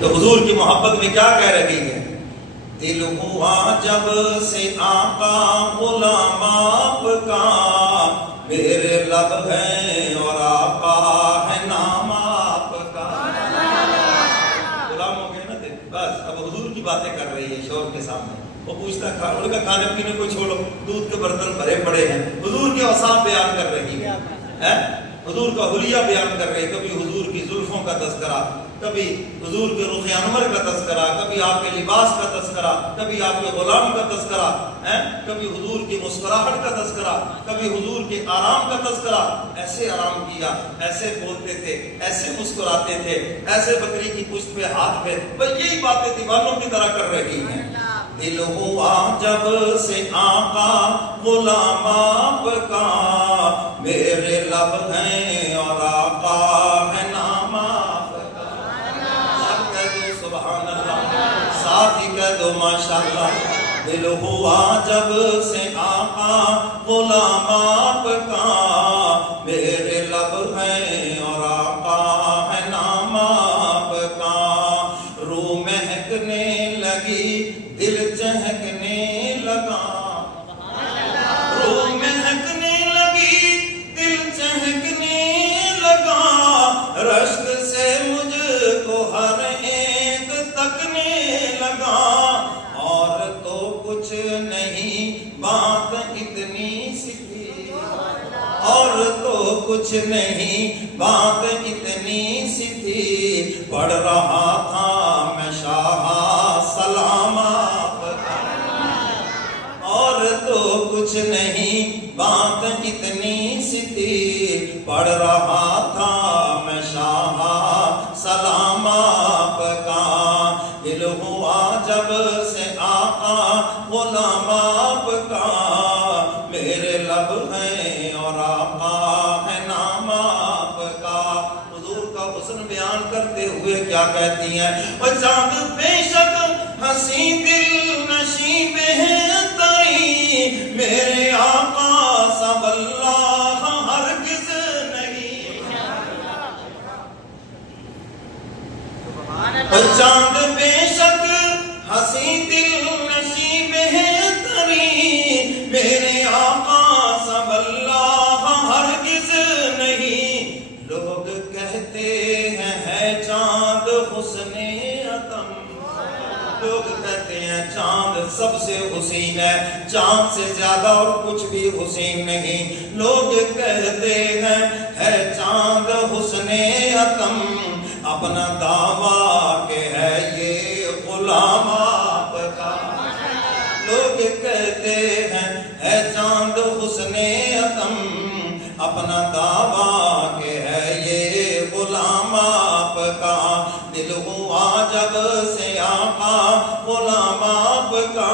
تو حضور کی محبت میں کیا کہہ رہی ہے؟ دل ہوا جب سے آقا غلام آپ کا، میرے لب ہے اور آقا ہے نام آپ کا۔ غلام ہو گئے نا دل، بس اب حضور کی باتیں کر رہی ہے شوہر کے سامنے۔ وہ پوچھتا ان کا کھانے پینے کو چھوڑو، دودھ کے برتن بھرے پڑے ہیں، حضور کے اوصاف بیان کر رہی ہے، حضور کا حلیہ بیان کر رہے، کبھی حضور کی زلفوں کا تذکرہ، کبھی حضور کے رخ انور کا تذکرہ، کبھی آپ کے لباس کا تذکرہ، کبھی آپ کے غلام کا تذکرہ، کبھی حضور کی مسکراہٹ کا تذکرہ، کبھی حضور کے آرام کا تذکرہ۔ ایسے آرام کیا، ایسے بولتے تھے، ایسے مسکراتے تھے، ایسے بکری کی پشت پہ ہاتھ پہ، بس یہی باتیں دیوانوں کی طرح کر رہی ہیں۔ دل ہوا جب سے آقا غلام آپ کا، میرے لب ہیں اور آقا ہے نام آپ کا۔ سب کہہ دو سبحان اللہ، ساتھ ہی کہہ دو ماشاءاللہ۔ دل ہوا جب سے آقا غلام آپ کا، میرے لب ہیں اور آقا ہے نام آپ کا۔ روح مہکنے لگی، دل چہکنے لگا، روح مہکنے لگی، دل چہکنے لگا، رشک سے مجھ کو ہر ایک تکنے لگا، اور تو کچھ نہیں بات اتنی سی تھی، اور تو کچھ نہیں بات اتنی سی تھی، پڑھ رہا تھا میں شاہ سلام آپ کا، اور تو کچھ نہیں بات اتنی سی تھی، پڑھ رہا تھا میں شاہ سلام آپ کا۔ دل ہوا جب سے آقا غلام آپ کا، میرے لب ہیں اور آقا ہے نام آپ کا۔ حضور کا حسن بیان کرتے ہوئے کیا کہتی ہیں؟ وہ چاند بے شک ہنسی دل نشیب ہے تری، میرے آقا سا واللہ ہرگز نہیں۔ وہ چاند بے شک ہنسی دل نشیب ہے تری، میرے آقا سا واللہ ہرگز نہیں۔ لوگ کہتے ہیں ہے چاند حسن عتم، لوگ کہتے ہیں چاند سب سے حسین ہے، چاند سے زیادہ اور کچھ بھی حسین نہیں۔ لوگ کہتے ہیں ہے چاند حسن عتم، اپنا دعویٰ کہ ہے یہ غلام آپ کا۔ لوگ کہتے ہیں ہے چاند حسن عتم، اپنا دعویٰ کہ ہے یہ غلام آپ کا۔ دل ہوا جب سے آقا غلام آپ کا،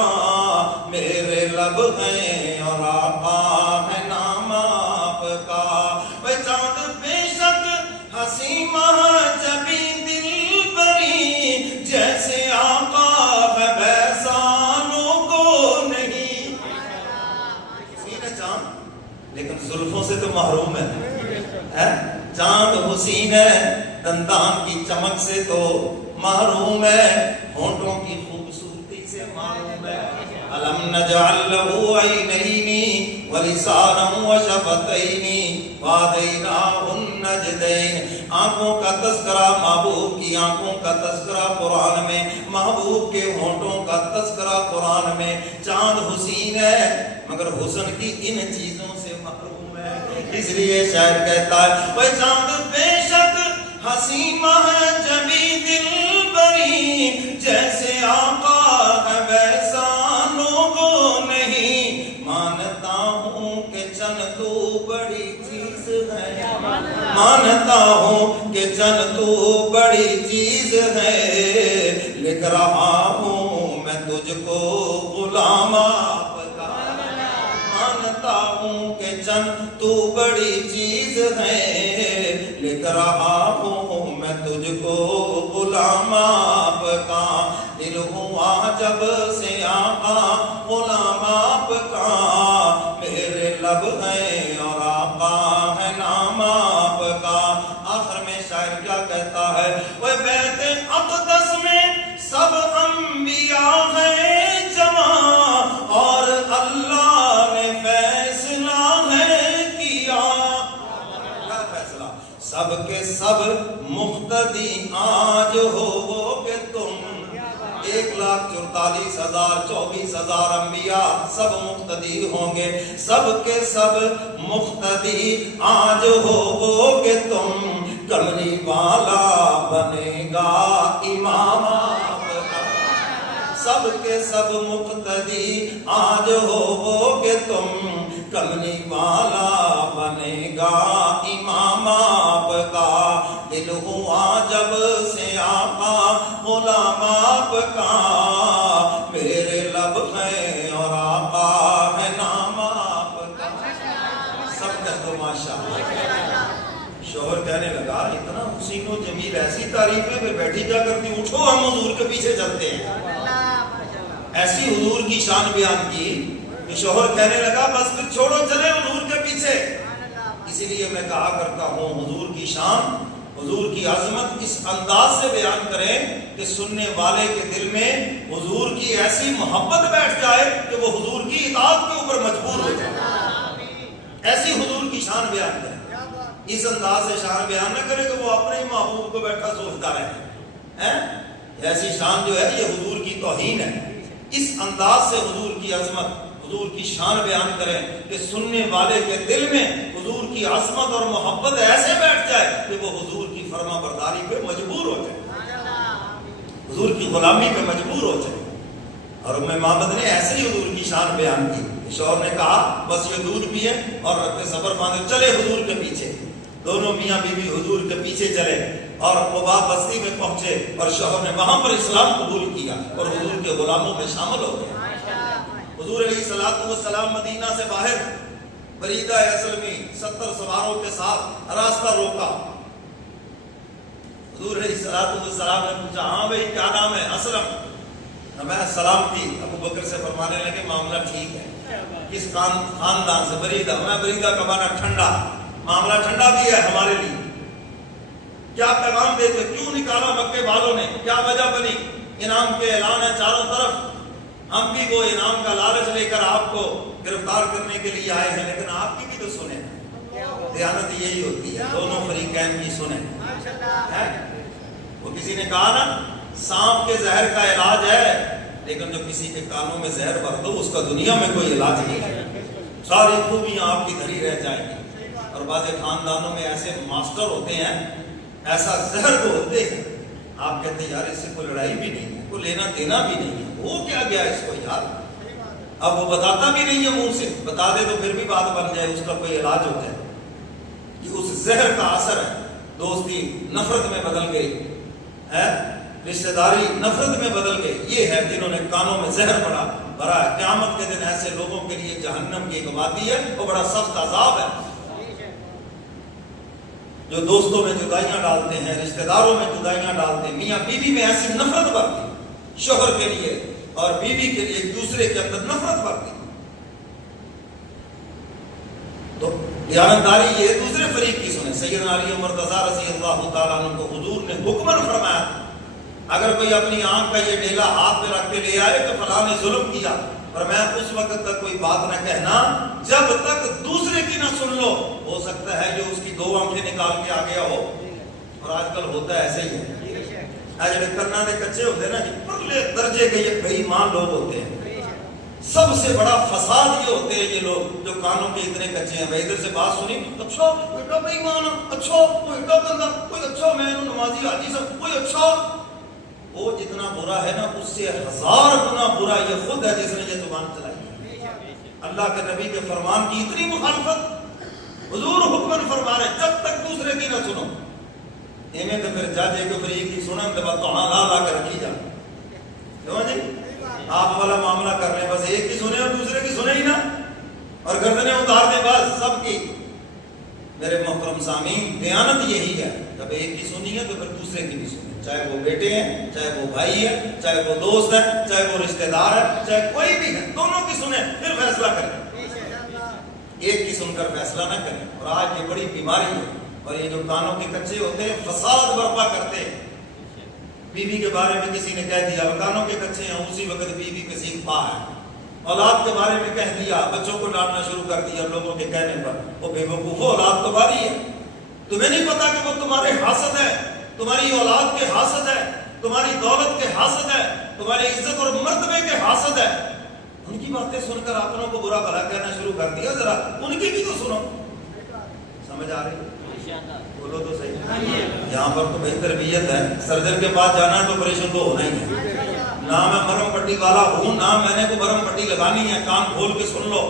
میرے لب ہیں اور آقا ہے نام آپ کا۔ وہ چاند بے شک ہنسی مہجبی دل بری، جیسے آقا ہے ویسا لوگوں نہیں۔ حسین ہے چاند لیکن زلفوں سے تو محروم ہے، چاند حسین ہے دندان کی چمک سے تو محروم ہے، ہونٹوں کی خوبصورتی سے محروم ہے۔ الم نجعل له عینین ولسانا وشفتین وہدیناہ النجدین۔ آنکھوں کا تذکرہ محبوب کی آنکھوں کا تذکرہ قرآن میں، محبوب کے ہونٹوں کا تذکرہ قرآن میں۔ چاند حسین ہے مگر حسن کی ان چیزوں سے محروم ہے، اس لیے شاعر کہتا ہے وہ چاند بے شک ہنسی مہجبی دل بری، جیسے آقا ہے ویسا لوگوں نہیں۔ مانتا ہوں کہ چن تو بڑی چیز ہے، مانتا ہوں کہ چن تو بڑی چیز ہے، لکھ رہا ہوں میں تجھ کو غلام آپ کا۔ مانتا ہوں کہ چن تو بڑی چیز ہے، لکھ رہا ہوں میں تجھ کو غلام آپ کا۔ دل ہوا جب سے آقا غلام آپ کا، میرے لب ہیں اور آقا ہے نام آپ کا۔ آخر میں شاعر کیا کہتا ہے؟ وہ بیت اقدس ہو وہ کہ تم 1,44,024,000 انبیاء سب مقتدی ہوں گے، سب کے سب مقتدی آج ہو وہ کہ تم کملی والا بنے گا امام آپ کا، سب کے سب مقتدی آج ہو وہ کہ تم کملی والا بنے گا امام آپ کا، دل ہوا جب سے آقا غلام آپ کا، میرے لب ہیں اور آقا ہے نام آپ کا، سب کہہ دو ماشاءاللہ۔ شوہر کہنے لگا اتنا حسین و جمیل ایسی تعریفیں پھر بیٹھی کیا کرتی، اٹھو ہم حضور کے پیچھے چلتے ہیں۔ ایسی حضور کی شان بیان کی کہ شوہر کہنے لگا بس پھر چھوڑو چلے حضور کے پیچھے۔ اسی لیے میں کہا کرتا ہوں حضور کی شان، حضور کی عظمت اس انداز سے بیان کریں کہ سننے والے کے دل میں حضور کی ایسی محبت بیٹھ جائے کہ وہ حضور کی اطاعت کے اوپر مجبور ہو جائے۔ ایسی حضور کی شان بیان کریں، اس انداز سے شان بیان نہ کرے کہ وہ اپنے ہی محبوب کو بیٹھا سوچتا رہے۔ ایسی شان جو ہے یہ حضور کی توہین ہے۔ اس انداز سے حضور کی عظمت، حضور کی شان بیان کریں کہ سننے والے کے دل میں حضور کی عظمت اور محبت ایسے بیٹھ جائے کہ وہ حضور کی فرما برداری پہ مجبور ہو جائے، حضور کی غلامی پہ مجبور ہو جائے۔ اور ام مامد نے ایسے ہی حضور کی شان بیان کی۔ شوہر نے کہا بس یہ دودھ پیے اور رکھتے سفر باندھے چلے حضور کے پیچھے۔ دونوں میاں بیوی حضور کے پیچھے چلے اور قباء بستی میں پہنچے اور شوہر نے وہاں پر اسلام قبول کیا اور حضور کے غلاموں میں شامل ہو گئے۔ حضور علیہ السلام مدینہ سے باہر بریدہ اسلمی 70 سواروں کے ساتھ راستہ روکا۔ حضور علیہ السلام نے پوچھا ہاں بھائی کیا نام ہے؟ اسلم۔ میں سلام تھی۔ ابو بکر سے فرمانے لگے معاملہ ٹھیک ہے، کس خاندان سے؟ بریدہ۔ میں بریدہ کا معنی ٹھنڈا، معاملہ ٹھنڈا بھی ہے ہمارے لیے۔ کیا پیغام دیتے؟ کیوں نکالا مکے والوں نے؟ کیا وجہ بنی؟ انعام کے اعلان ہے چاروں طرف، ہم بھی وہ انعام کا لالچ لے کر آپ کو گرفتار کرنے کے لیے آئے ہیں، لیکن آپ کی بھی تو سنیں۔ دیانت یہی ہوتی ہے، دونوں فریقین کی سنیں۔ وہ کسی نے کہا نا سانپ کے زہر کا علاج ہے، لیکن جو کسی کے کانوں میں زہر بھر دو اس کا دنیا میں کوئی علاج نہیں ہے، ساری خوبیاں آپ کی دھری رہ جائیں گی۔ اور بعض خاندانوں میں ایسے ماسٹر ہوتے ہیں، ایسا زہر کو ہوتے ہیں، آپ کہتے ہیں یار اس سے کوئی لڑائی بھی نہیں ہے، کوئی لینا دینا بھی نہیں ہے، وہ کیا گیا اس کو یار۔ اب وہ بتاتا بھی نہیں ہے منہ سے، بتا دے تو پھر بھی بات بن جائے، اس کا کوئی علاج ہو جائے۔ یہ اس زہر کا اثر ہے۔ دوستی نفرت میں بدل گئی ہے، رشتہ داری نفرت میں بدل گئی۔ یہ ہے جنہوں نے کانوں میں زہر بھرا ہے۔ قیامت کے دن ایسے لوگوں کے لیے جہنم کی ایک وادی ہے، وہ بڑا سخت عذاب ہے۔ جو دوستوں میں جدائیاں ڈالتے ہیں، رشتہ داروں میں جدائیاں ڈالتے ہیں، میاں بیوی میں ایسی نفرت بڑھتی، شوہر کے لیے اور بیوی کے لیے ایک دوسرے کے اندر نفرت بڑھتی۔ تو دیانتداری یہ دوسرے فریق کی سنیں۔ سیدنا علی مرتضیٰ رضی اللہ تعالیٰ عنہ کو حضور نے حکمن فرمایا اگر کوئی اپنی آنکھ کا یہ ڈیلا ہاتھ میں رکھ کے لے آئے تو فلاں نے ظلم کیا، فرمایا اس وقت تک کوئی بات نہ کہنا جب تک دوسرے کی نہ سن لو۔ ہو سکتا ہے جو اس کی 2 آنکھیں نکال کے آ گیا ہو، اور آج کل ہوتا ہے ایسے ہی ہے۔ جڑے کرنا دے کچے ہوتے ہیں نا جی، پرلے درجے کے یہ بے ایمان لوگ ہوتے ہیں۔ سب سے بڑا فساد یہ ہوتے ہیں یہ لوگ جو کانوں کے اتنے کچے ہیں۔ میں ادھر سے بات سنی، اچھا کوئی ایڈا بے ایمان، اچھا کوئی ایڈا گندا، کوئی اچھا میں نمازی حاجی صاحب، کوئی اچھا۔ وہ جتنا برا ہے نا اس سے 1000 گنا برا یہ خود ہے جس نے یہ زبان چلائی ہے۔ اللہ کے نبی کے فرمان کی اتنی مخالفت، حضور حکمن فرما رہے جب تک دوسرے کی نہ سنو۔ ایمیں تو پھر جج ایک فریق کی سنن تو بات لا لا کر رکھی جا، کیوں جی؟ آپ والا معاملہ کر لیں، بس ایک کی سنیں اور دوسرے کی سنیں ہی نا، اور گردنیں اتار دیں بس سب کی۔ میرے محترم سامعین، دیانت یہی ہے، جب ایک کی سنی ہے تو پھر دوسرے کی بھی سنیں، چاہے وہ بیٹے ہیں، چاہے وہ بھائی ہے، چاہے وہ دوست ہے، چاہے وہ رشتہ دار ہے، چاہے کوئی بھی ہے، دونوں کی سنیں پھر فیصلہ کریں۔ ایک کی سن کر فیصلہ نہ کریں۔ اور آج یہ بڑی بیماری ہے، اور یہ جو کانوں کے کچے ہوتے ہیں فساد برپا کرتے ہیں۔ بیوی کے بارے میں کسی نے کہہ دیا کانوں کے کچے ہیں، اسی وقت بیوی پہ سیخ پا ہے۔ اولاد کے بارے میں کہہ دیا، بچوں کو ڈانٹنا شروع کر دیا لوگوں کے کہنے پر، وہ بے وقوف اولاد تمہاری ہے، تمہیں نہیں پتا کہ وہ تمہارے حاسد ہے، تمہاری اولاد کے حاسد ہے۔ تمہاری دولت کے حاسد ہے، تمہاری عزت اور مرتبے کے حاسد ہے، ان کی باتیں سن کر اپنوں کو برا بھلا کہنا شروع کر دیا، ذرا ان کی بھی تو سنو۔ سمجھ آ رہی ہے؟ بولو تو صحیح۔ یہاں پر تو بہتر تربیت ہے، سرجن کے پاس جانا ہے تو پریشان تو ہونا ہی ہے، نہ میں مرم پٹی والا ہوں نہ میں نے کو مرم پٹی لگانی ہے، کان کھول کے سن لو۔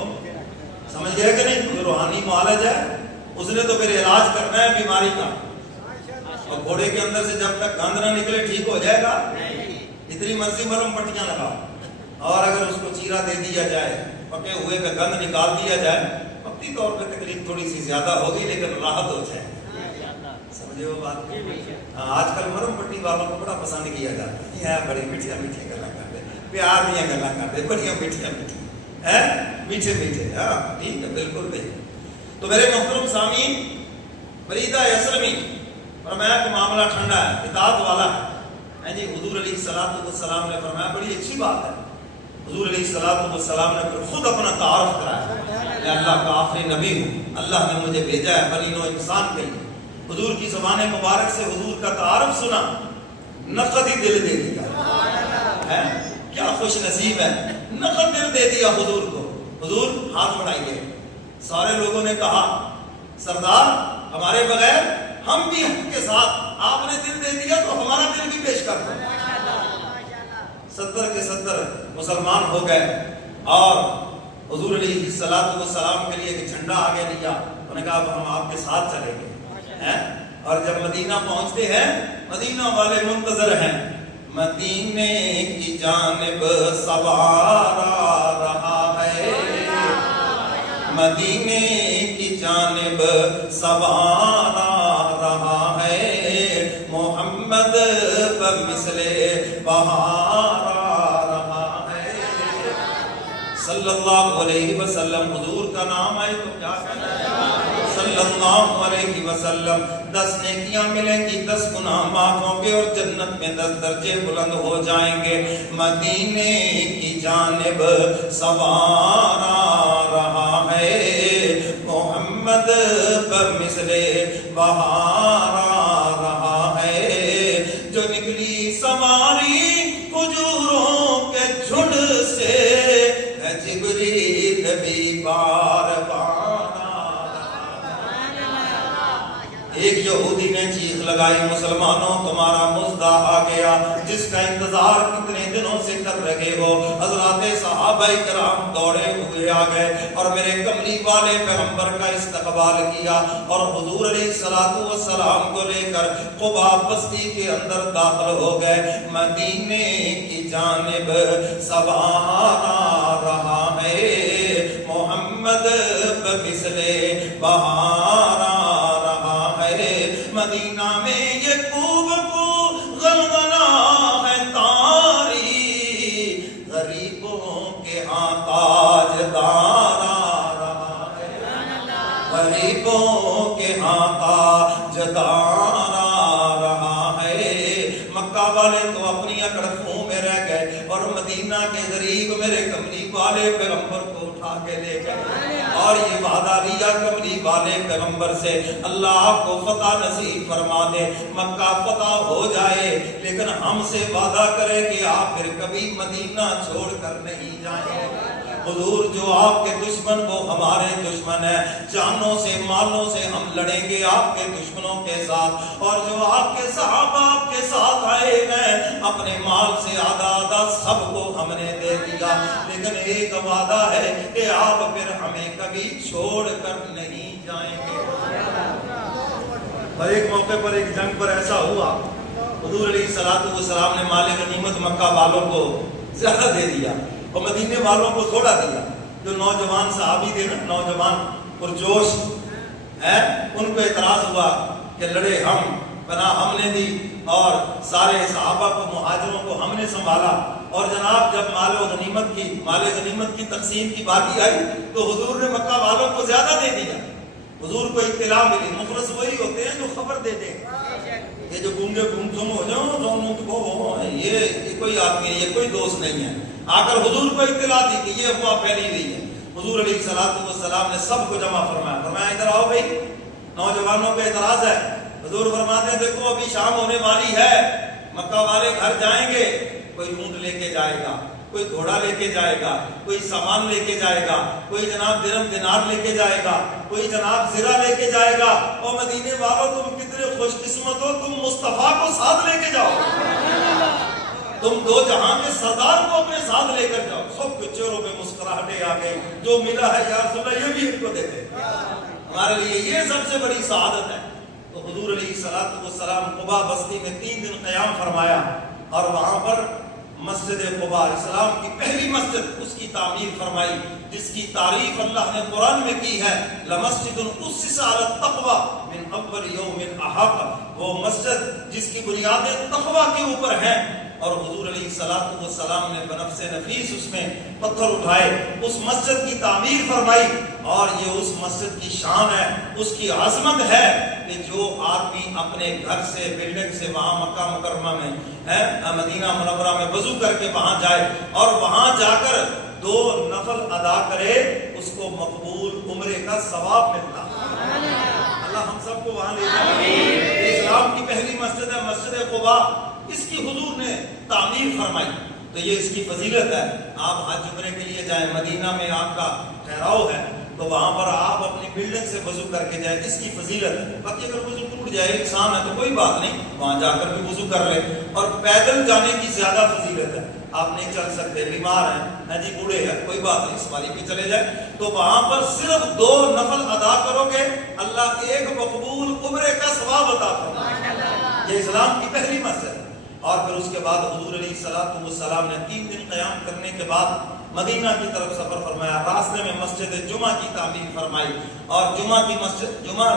سمجھ گئے کہ نہیں؟ جو روحانی معالج ہے اس نے تو پھر علاج کرنا ہے بیماری کا، اور گھوڑے کے اندر سے جب تک گند نہ نکلے ٹھیک ہو جائے گا؟ اتنی مرضی مرم پٹیاں لگا، اور اگر اس کو چیرا دے دیا جائے، پکے ہوئے کا گند نکال دیا جائے، وقتی طور پہ تکلیف تھوڑی سی زیادہ ہوگی لیکن راحت ہو جائے۔ سمجھے وہ بات؟ آج کل مرم پٹی والوں کو بڑا پسند کیا جاتا ہے، بڑی میٹھیا میٹھیا گلا کرتے، پیار دیا گلا کرتے، بڑی میٹھیا میٹھی ہے، میٹھے میٹھے۔ ہاں ٹھیک ہے، بالکل بھی۔ تو میرے محترم سامعین، بریدہ اسلمی فرمایا کہ معاملہ ٹھنڈا ہے، اطاعت والا ہے جی۔ حضور علیہ الصلوۃ والسلام نے فرمایا بڑی اچھی بات ہے، حضور علیہ الصلوۃ والسلام نے خود اپنا تعارف کرایا، میں اللہ کا آخری نبی ہوں، اللہ نے مجھے بھیجا ہے بنی نوع انسان کے لیے۔ حضور کی زبان مبارک سے حضور کا تعارف سنا، نقد ہی دل دے دیا، کیا خوش نصیب ہے، نقد دل دے دیا حضور کو۔ حضور ہاتھ بڑھائیے، سارے لوگوں نے کہا سردار ہمارے بغیر ہم بھی حق کے ساتھ، آپ نے دل دے دیا تو ہمارا دل بھی پیش کر دو۔ 70 کے 70 مسلمان ہو گئے، اور حضور علیہ الصلوۃ والسلام کے لیے ایک جھنڈا آگے لیا، انہوں نے کہا اب ہم آپ کے ساتھ چلیں گے۔ اور جب مدینہ پہنچتے ہیں، مدینہ والے منتظر ہیں، مدینے کی جانب سوارا رہا ہے، مدینے کی جانب سوارا رہا ہے، محمد بمثل بہارا رہا ہے۔ صلی اللہ علیہ وسلم، حضور کا نام آئے تو کیا کہنا ہے؟ صلی اللہ علیہ وسلم۔ 10 نیکیاں ملیں گی، 10 گناہ معاف ہوں گے، اور جنت میں 10 درجے بلند ہو جائیں گے۔ مدینے کی جانب سوارا رہا ہے، محمد بمثل بہارا رہا ہے، جو نکلی سواری کھجوروں کے جھنڈ سے، ہے جبریل بھی بار بار۔ ایک یہودی نے چیخ لگائی، مسلمانوں تمہارا مژدہ آ گیا، جس کا انتظار کتنے دنوں سے کر رہے ہو۔ حضرات صحابہ کرام دوڑے ہوئے آ گئے اور میرے کملی والے پیغمبر کا استقبال کیا، اور حضور علیہ الصلوۃ والسلام کو لے کر قباء بستی کے اندر داخل ہو گئے۔ مدینے کی جانب سوارا رہا ہے، محمد بمثل بہارا رہا ہے۔ مدینہ میں یہ کوب کو غلغلہ ہے تاری، غریبوں کے ہاں تاجدار رہا ہے، غریبوں کے ہاں تاجدار رہا ہے۔ مکہ والے تو اپنی اکڑ فوں میں رہ گئے، اور مدینہ کے غریب میرے کملی والے پیغمبر کو اٹھا کے لے گئے، اور یہ وعدہ لیا کملی والے پیغمبر سے، اللہ آپ کو فتح نصیب فرما دے، مکہ فتح ہو جائے، لیکن ہم سے وعدہ کرے کہ آپ پھر کبھی مدینہ چھوڑ کر نہیں جائیں۔ حضور جو آپ کے دشمن وہ ہمارے دشمن ہیں، جانوں سے مالوں سے ہم لڑیں گے آپ کے دشمنوں کے ساتھ، اور جو آپ کے صحابہ آپ کے ساتھ آئے ہیں اپنے مال سے آدھا آدھا سب کو ہم نے دے دیا، لیکن ایک وعدہ ہے کہ آپ پھر ہمیں کبھی چھوڑ کر نہیں جائیں گے۔ اور ایک موقع پر ایک جنگ پر ایسا ہوا، حضور علیہ الصلوۃ والسلام نے مال غنیمت مکہ والوں کو زیادہ دے دیا اور مدینے والوں کو تھوڑا دیا۔ جو نوجوان صحابی تھے نا، نوجوان پرجوش ہیں، ان کو اعتراض ہوا کہ لڑے ہم، بنا ہم نے دی، اور سارے صحابہ کو مہاجروں کو ہم نے سنبھالا، اور جناب جب مال غنیمت کی تقسیم کی باری آئی تو حضور نے مکہ والوں کو زیادہ دے دیا۔ حضور کو اطلاع ملی، مخلص وہی ہوتے ہیں جو خبر دے دیں، یہ جو گونگے گمسم ہو جاؤ، یہ کوئی آدمی نہیں، یہ کوئی دوست نہیں ہے، آ کر حضور کو اطلاع دی کہ یہ افواہ پھیلی ہوئی ہے۔ حضور علیہ الصلوۃ والسلام نے سب کو جمع فرمایا ادھر آؤ بھائی، نوجوانوں کا اعتراض ہے۔ حضور فرماتے ہیں دیکھو ابھی شام ہونے والی ہے، مکہ والے گھر جائیں گے، کوئی اونٹ لے کے جائے گا، کوئی گھوڑا لے کے جائے گا، کوئی سامان لے کے جائے گا، کوئی جناب درہم دینار لے کے جائے گا، کوئی جناب زرہ لے کے جائے گا۔ اور مدینے والوں تم کتنے خوش قسمت ہو، تم مصطفیٰ کو ساتھ لے کے جاؤ، تم دو جہاں کے سردار کو اپنے ساتھ لے کر جاؤ۔ سب کے چہروں پہ مسکراہٹیں آ گئی، جو ملا ہے یا رسول اللہ یہ بھی ان کو دے دے، ہمارے لیے یہ سب سے بڑی سعادت ہے۔ تو حضور علیہ الصلوۃ والسلام قباء بستی میں 3 دن قیام فرمایا، اور وہاں پر مسجد قباء اسلام کی پہلی مسجد اس کی تعمیر فرمائی، جس کی تعریف اللہ نے قرآن میں کی ہے، لَمَسْجِدٌ أُسِّسَ عَلَى التَّقْوَى مِنْ أَوَّلِ يَوْمٍ أَحَاطَ، وہ مسجد جس کی بنیادیں تقوی کے اوپر ہیں۔ اور حضور علیہ الصلوۃ والسلام نے بنفس نفیس اس میں پتھر اٹھائے، اس مسجد کی تعمیر فرمائی، اور یہ اس مسجد کی شان ہے، اس کی عظمت ہے کہ جو آدمی اپنے گھر سے بلڈنگ سے وہاں مکہ مکرمہ میں مدینہ منورہ میں وضو کر کے وہاں جائے اور وہاں جا کر 2 نفل ادا کرے، اس کو مقبول عمرے کا ثواب ملتا ہے۔ اللہ ہم سب کو وہاں لے جائے۔ اسلام کی پہلی مسجد ہے مسجد قباء، اس کی حضور نے تعمیر فرمائی، تو یہ اس کی فضیلت ہے۔ آپ حج عمرے کے لیے جائیں، مدینہ میں آپ کا ٹھہراؤ ہے، تو وہاں پر آپ اپنی بلڈنگ سے وضو کر کے جائیں، اس کی فضیلت ہے۔ باقی اگر وضو ٹوٹ جائے انسان ہے تو کوئی بات نہیں، وہاں جا کر بھی وضو کر لے۔ اور پیدل جانے کی زیادہ فضیلت ہے، آپ نہیں چل سکتے، بیمار ہیں جی، بوڑھے ہیں، کوئی بات نہیں، سواری پہ چلے جائیں، تو وہاں پر صرف 2 نفل ادا کرو گے، اللہ ایک مقبول عمرے کا ثواب عطا فرمائے گا۔ یہ اسلام کی پہلی مسجد ہے۔ اور پھر اس کے بعد حضور علیہ الصلوۃ والسلام نے 3 دن قیام کرنے کے بعد مدینہ کی طرف سفر فرمایا، راستے میں مسجد جمعہ کی تعمیر فرمائی، اور جمعہ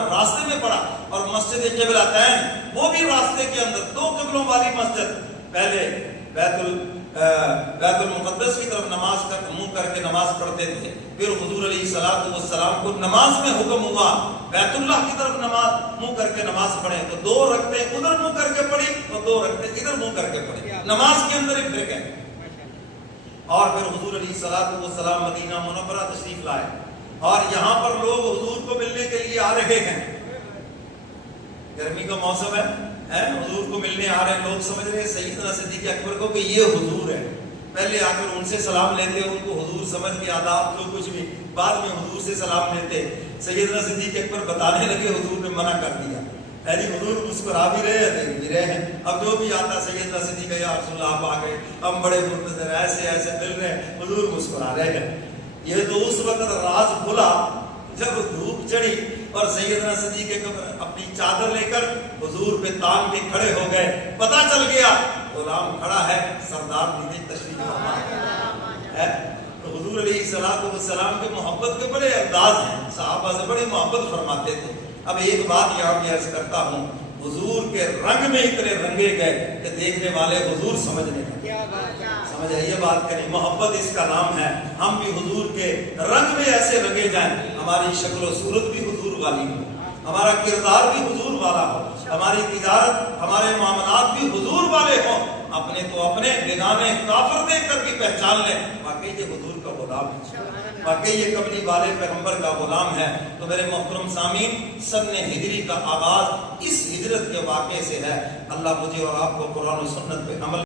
راستے میں پڑا، اور مسجد قبلتین وہ بھی راستے کے اندر، 2 قبلوں والی مسجد۔ پہلے بیت المقدس کی طرف نماز کا منہ کر کے نماز پڑھتے تھے، پھر حضور علیہ الصلوۃ والسلام کو نماز میں حکم ہوا بیت اللہ کی طرف منہ کر کے نماز پڑھیں، تو 2 رکعتیں ادھر منہ کر کے پڑھی اور 2 رکعتیں ادھر منہ کر کے پڑھی، نماز کے اندر ایک بریک ہے۔ اور پھر حضور علیہ الصلوۃ والسلام مدینہ منورہ تشریف لائے، اور یہاں پر لوگ حضور کو ملنے کے لیے آ رہے ہیں، گرمی کا موسم ہے، حضور کو ملنے آ رہے ہیں، لوگ سمجھ رہے ہیں سیدنا صدیق اکبر کو کہ یہ حضور ہے، پہلے آ کر ان سے سلام لیتے، ان کو حضور سمجھ کے آداب جو کچھ بھی، بعد میں حضور سے سلام لیتے۔ سیدنا صدیق اکبر بتانے لگے حضور نے منع کر دیا، جی حضور مسکرا بھی رہے ہیں دیکھ بھی رہے ہیں، اب جو بھی آتا سیدنا صدیق یا رسول اللہ آپ آ گئے، ہم بڑے منتظر ایسے ایسے مل رہے ہیں، حضور مسکرا رہے ہیں۔ یہ تو اس وقت راز کھلا جب دھوپ چڑھی اور سیدنا صدیق اکبر اپنی چادر لے کر حضور پہ تان کے کھڑے ہو گئے، پتہ چل گیا غلام کھڑا ہے، سردار دیدے تشریف فرما ہے۔ تو حضور علیہ الصلوۃ والسلام کے محبت کے بڑے انداز ہیں، صحابہ سے بڑی محبت فرماتے تھے۔ اب ایک بات یہاں پہ عرض کرتا ہوں، حضور کے رنگ میں اتنے رنگے گئے کہ دیکھنے والے حضور سمجھنے لگے، سمجھ آئیے بات کریں، محبت اس کا نام ہے۔ ہم بھی حضور کے رنگ میں ایسے رنگے جائیں، ہماری شکل و صورت بھی حضور والی ہو، ہمارا کردار بھی حضور والا ہو، ہماری تجارت ہمارے معاملات بھی حضور والے ہوں، اپنے تو اپنے بیگانے کافر دیکھ کر بھی پہچان لیں واقعی یہ حضور کا غلام ہے، واقعی یہ کملی والے پیغمبر کا غلام ہے۔ تو میرے محترم سامعین، سن ہجری کا آغاز اس ہجرت کے واقعے سے ہے۔ اللہ مجھے اور آپ کو قرآن و سنت پہ عمل